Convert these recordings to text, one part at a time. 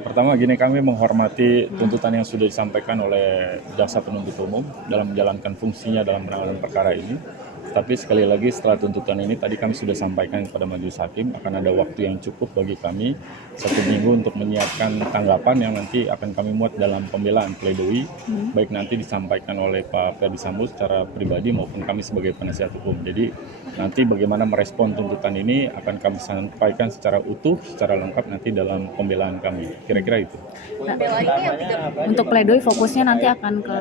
Pertama gini, kami menghormati tuntutan yang sudah disampaikan oleh jaksa penuntut umum dalam menjalankan fungsinya dalam penanganan perkara ini. Tapi sekali lagi setelah tuntutan ini tadi kami sudah sampaikan kepada majelis hakim akan ada waktu yang cukup bagi kami 1 minggu untuk menyiapkan tanggapan yang nanti akan kami muat dalam pembelaan pledoi, baik nanti disampaikan oleh Pak Ferdy Sambo secara pribadi maupun kami sebagai penasihat hukum. Jadi nanti bagaimana merespon tuntutan ini akan kami sampaikan secara utuh, secara lengkap nanti dalam pembelaan kami. Kira-kira itu. Nah, untuk pledoi fokusnya nanti akan ke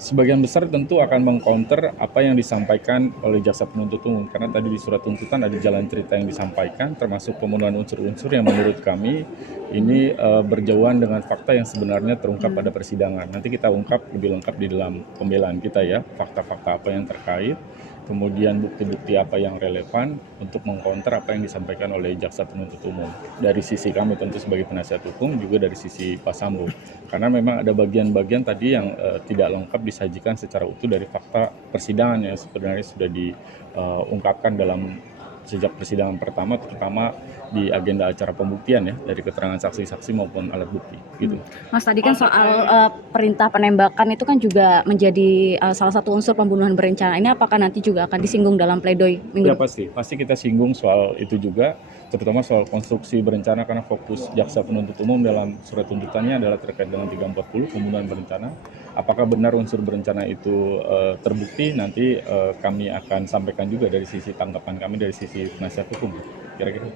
Sebagian besar tentu akan mengcounter apa yang disampaikan oleh jaksa penuntut umum, karena tadi di surat tuntutan ada jalan cerita yang disampaikan termasuk pemenuhan unsur-unsur yang menurut kami ini berjauhan dengan fakta yang sebenarnya terungkap pada persidangan. Nanti kita ungkap lebih lengkap di dalam pembelaan kita ya, fakta-fakta apa yang terkait, kemudian bukti-bukti apa yang relevan untuk mengcounter apa yang disampaikan oleh jaksa penuntut umum. Dari sisi kami tentu sebagai penasihat hukum, juga dari sisi Pak Sambo. Karena memang ada bagian-bagian tadi yang tidak lengkap disajikan secara utuh dari fakta persidangan yang sebenarnya sudah diungkapkan dalam sejak persidangan pertama, terutama di agenda acara pembuktian ya, dari keterangan saksi-saksi maupun alat bukti gitu. Mas, tadi kan soal perintah penembakan itu kan juga menjadi salah satu unsur pembunuhan berencana. Ini apakah nanti juga akan disinggung dalam pledoi minggu Ya pasti kita singgung soal itu juga, terutama soal konstruksi berencana, karena fokus jaksa penuntut umum dalam surat tuntutannya adalah terkait dengan 340 pembunuhan berencana. Apakah benar unsur berencana itu terbukti, nanti kami akan sampaikan juga dari sisi tanggapan kami dari sisi penasihat hukum, kira-kira.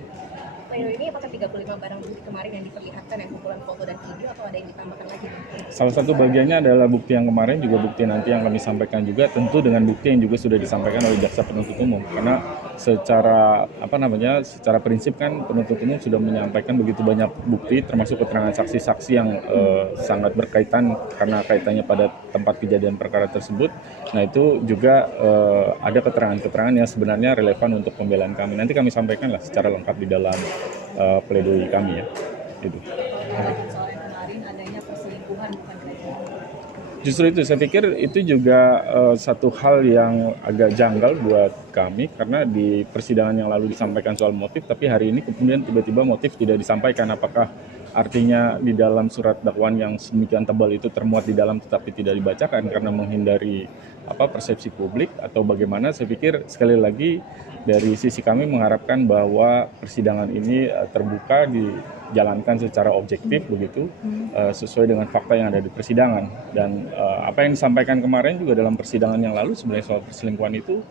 Pleno ini apakah 35 barang bukti kemarin yang diperlihatkan yang kumpulan foto dan video atau ada yang ditambahkan lagi? Salah satu bagiannya adalah bukti yang kemarin, juga bukti nanti yang kami sampaikan juga, tentu dengan bukti yang juga sudah disampaikan oleh jaksa penuntut umum. Karena secara prinsip kan penuntut umum sudah menyampaikan begitu banyak bukti, termasuk keterangan saksi-saksi yang sangat berkaitan karena kaitannya pada tempat kejadian perkara tersebut. Nah itu juga ada keterangan-keterangan yang sebenarnya relevan untuk pembelaan kami. Nanti kami sampaikanlah secara lengkap di dalam pledoi kami ya. Itu. Soal yang kemarin adanya perselingkuhan bukan pelecehan. Justru itu, saya pikir itu juga satu hal yang agak janggal buat kami, karena di persidangan yang lalu disampaikan soal motif, tapi hari ini kemudian tiba-tiba motif tidak disampaikan. Apakah artinya di dalam surat dakwaan yang sedemikian tebal itu termuat di dalam tetapi tidak dibacakan karena menghindari persepsi publik atau bagaimana? Saya pikir sekali lagi dari sisi kami mengharapkan bahwa persidangan ini terbuka, dijalankan secara objektif begitu, sesuai dengan fakta yang ada di persidangan. Dan apa yang disampaikan kemarin juga dalam persidangan yang lalu sebenarnya soal perselingkuhan itu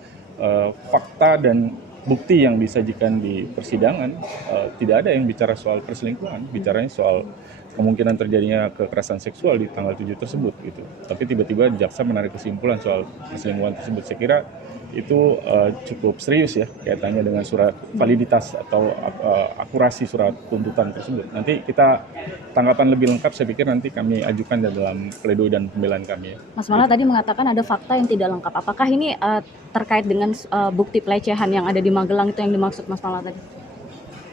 fakta dan bukti yang disajikan di persidangan tidak ada yang bicara soal perselingkuhan, bicaranya soal kemungkinan terjadinya kekerasan seksual di tanggal 7 tersebut gitu. Tapi tiba-tiba jaksa menarik kesimpulan soal perselingkuhan tersebut. Saya kira itu cukup serius ya kaitannya dengan surat validitas atau akurasi surat tuntutan tersebut. Nanti kita tanggapan lebih lengkap saya pikir nanti kami ajukan dalam pledoi dan pembelaan kami ya. Mas Mala tadi mengatakan ada fakta yang tidak lengkap. Apakah ini terkait dengan bukti pelecehan yang ada di Magelang itu yang dimaksud Mas Mala tadi?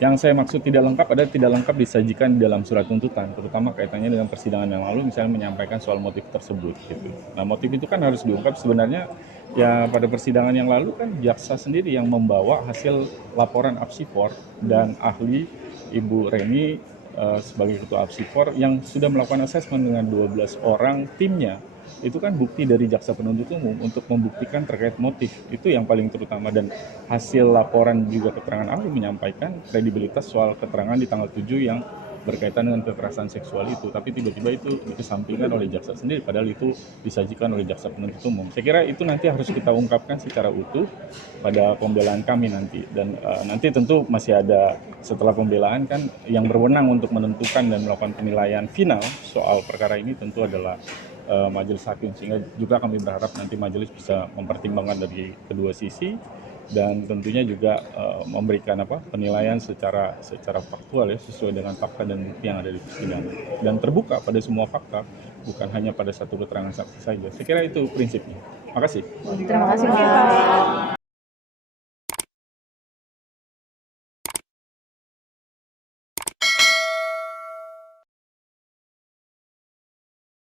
Yang saya maksud tidak lengkap adalah tidak lengkap disajikan di dalam surat tuntutan, terutama kaitannya dengan persidangan yang lalu, misalnya menyampaikan soal motif tersebut. Gitu. Nah motif itu kan harus diungkap sebenarnya ya pada persidangan yang lalu kan jaksa sendiri yang membawa hasil laporan Apsifor dan ahli Ibu Reni sebagai ketua Apsifor yang sudah melakukan asesmen dengan 12 orang timnya. Itu kan bukti dari jaksa penuntut umum untuk membuktikan terkait motif, itu yang paling terutama. Dan hasil laporan juga keterangan ahli menyampaikan kredibilitas soal keterangan di tanggal 7 yang berkaitan dengan kekerasan seksual itu, tapi tiba-tiba itu dikesampingkan oleh jaksa sendiri padahal itu disajikan oleh jaksa penuntut umum. Saya kira itu nanti harus kita ungkapkan secara utuh pada pembelaan kami nanti. Dan nanti tentu masih ada setelah pembelaan kan yang berwenang untuk menentukan dan melakukan penilaian final soal perkara ini tentu adalah majelis hakim, sehingga juga kami berharap nanti majelis bisa mempertimbangkan dari kedua sisi dan tentunya juga memberikan penilaian secara faktual ya, sesuai dengan fakta dan bukti yang ada di persidangan dan terbuka pada semua fakta, bukan hanya pada satu keterangan saksi saja. Saya kira itu prinsipnya. Makasih. Terima kasih Pak.